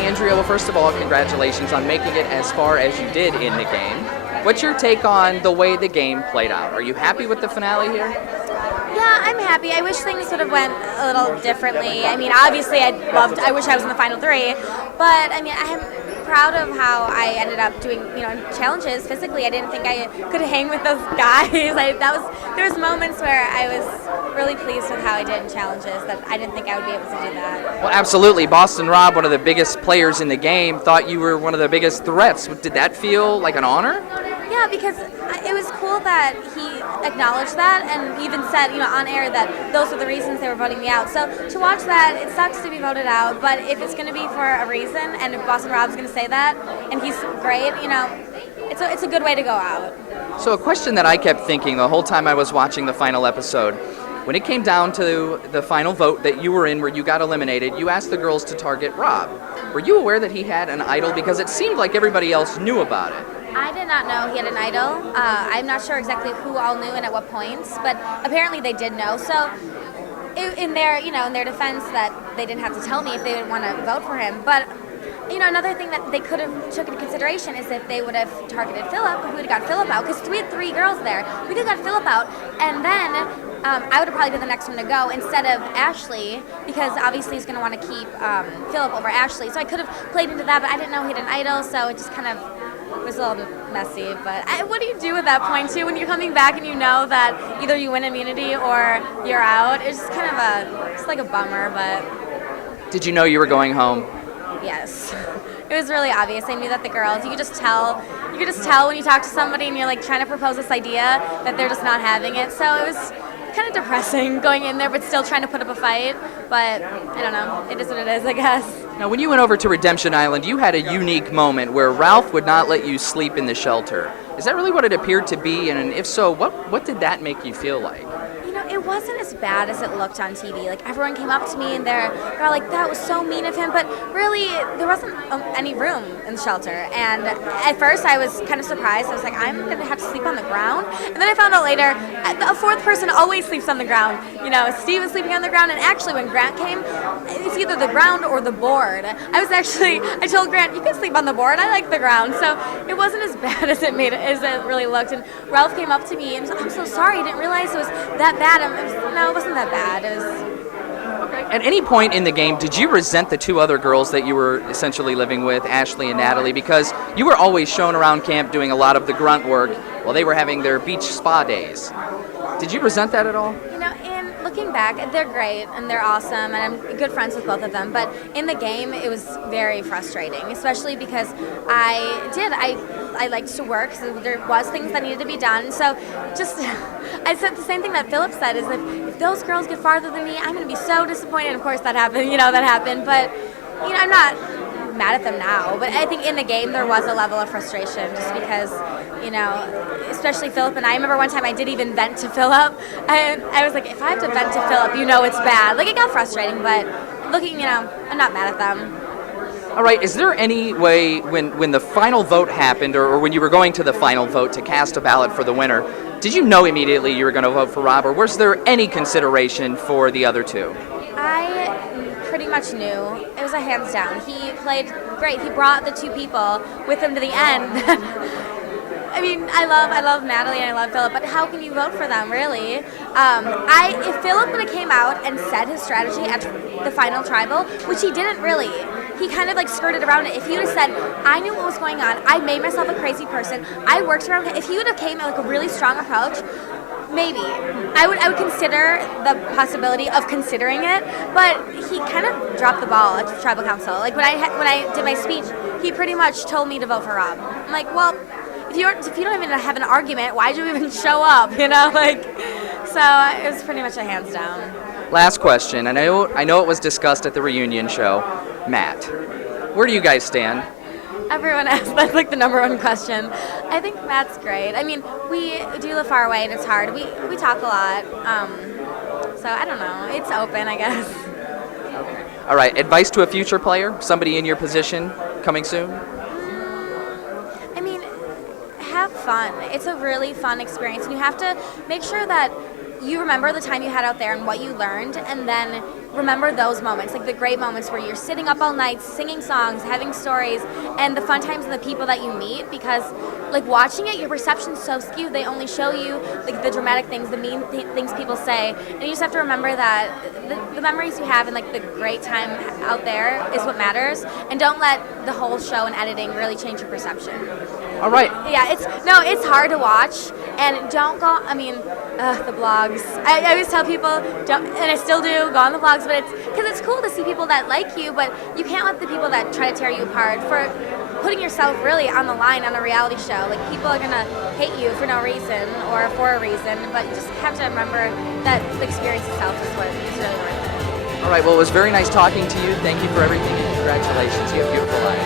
Andrea, well, first of all, congratulations on making it as far as you did in the game. What's your take on the way the game played out? Are you happy with the finale here? Yeah, I'm happy. I wish things would have went a little differently. I mean, obviously, I wish I was in the final three, but I mean, I'm proud of how I ended up doing, challenges physically. I didn't think I could hang with those guys. There was moments where I was really pleased with how I did in challenges that I didn't think I would be able to do that. Well, absolutely. Boston Rob, one of the biggest players in the game, thought you were one of the biggest threats. Did that feel like an honor? Yeah, because it was cool that he acknowledged that and even said, on air that those were the reasons they were voting me out. So to watch that, it sucks to be voted out, but if it's going to be for a reason, and if Boston Rob's going to say that, and he's great, it's a good way to go out. So a question that I kept thinking the whole time I was watching the final episode, when it came down to the final vote that you were in where you got eliminated, you asked the girls to target Rob. Were you aware that he had an idol? Because it seemed like everybody else knew about it. I did not know he had an idol. I'm not sure exactly who all knew and at what points, but apparently they did know. So in their defense, that they didn't have to tell me if they didn't want to vote for him. But another thing that they could have took into consideration is if they would have targeted Phillip, we would have got Phillip out, because we had three girls there. We could have got Phillip out, and then I would have probably been the next one to go instead of Ashley, because obviously he's going to want to keep Phillip over Ashley. So I could have played into that, but I didn't know he had an idol, so it just kind of was a little messy. But what do you do at that point, too, when you're coming back and you know that either you win immunity or you're out? It's just kind of it's like a bummer, but... Did you know you were going home? Yes. It was really obvious. I knew that the girls, you could just tell when you talk to somebody and you're like trying to propose this idea that they're just not having it. So it was kind of depressing going in there but still trying to put up a fight. But I don't know. It is what it is, I guess. Now, when you went over to Redemption Island, you had a unique moment where Ralph would not let you sleep in the shelter. Is that really what it appeared to be? And if so, what did that make you feel like? It wasn't as bad as it looked on TV. Like, everyone came up to me and they're like, that was so mean of him. But really, there wasn't any room in the shelter. And at first, I was kind of surprised. I was like, I'm going to have to sleep on the ground. And then I found out later, a fourth person always sleeps on the ground. Steve was sleeping on the ground. And actually, when Grant came, it's either the ground or the board. I told Grant, you can sleep on the board. I like the ground. So it wasn't as bad as it really looked. And Ralph came up to me and was like, I'm so sorry. I didn't realize it was that bad. No, it wasn't that bad. It was... Okay. At any point in the game, did you resent the two other girls that you were essentially living with, Ashley and Natalie, because you were always shown around camp doing a lot of the grunt work while they were having their beach spa days? Did you resent that at all? And looking back, they're great and they're awesome, and I'm good friends with both of them. But in the game, it was very frustrating, especially because I liked to work, so there was things that needed to be done. So I said the same thing that Phillip said, is if those girls get farther than me, I'm going to be so disappointed. Of course that happened, that happened. But, I'm not mad at them now. But I think in the game there was a level of frustration just because, especially Phillip and I remember one time I did even vent to Phillip. I was like, if I have to vent to Phillip, it's bad. Like, it got frustrating, but looking, I'm not mad at them. All right, is there any way when the final vote happened or when you were going to the final vote to cast a ballot for the winner, did you know immediately you were going to vote for Rob, or was there any consideration for the other two? I pretty much knew. It was a hands down. He played great. He brought the two people with him to the end. I mean, I love Natalie and I love Phillip, but how can you vote for them, really? If Phillip would have came out and said his strategy at the final tribal, which he didn't really, he kind of skirted around it. If he would have said, I knew what was going on, I made myself a crazy person, I worked around it, if he would have came in a really strong approach, maybe. I would consider the possibility of considering it, but he kind of dropped the ball at the tribal council. Like, when I did my speech, he pretty much told me to vote for Rob. I'm like, well, if you don't even have an argument, why'd you even show up, So it was pretty much a hands down. Last question. I know it was discussed at the reunion show. Matt, where do you guys stand? Everyone asks, that's the number one question. I think Matt's great. I mean, we do live far away and it's hard. We talk a lot. So I don't know. It's open, I guess. Okay. All right. Advice to a future player? Somebody in your position coming soon? Have fun. It's a really fun experience, and you have to make sure that you remember the time you had out there and what you learned, and then remember those moments, like the great moments where you're sitting up all night, singing songs, having stories, and the fun times and the people that you meet, because like watching it, your perception's so skewed. They only show you like the dramatic things, the mean things people say, and you just have to remember that the memories you have and like the great time out there is what matters, and don't let the whole show and editing really change your perception. All right. Yeah, it's hard to watch, and don't go. I mean, the blogs. I always tell people, don't, and I still do, go on the blogs, but it's because it's cool to see people that like you, but you can't let the people that try to tear you apart for putting yourself really on the line on a reality show. Like, people are gonna hate you for no reason or for a reason, but you just have to remember that the experience itself is what is really worth it. All right. Well, it was very nice talking to you. Thank you for everything, and congratulations. You have beautiful eyes.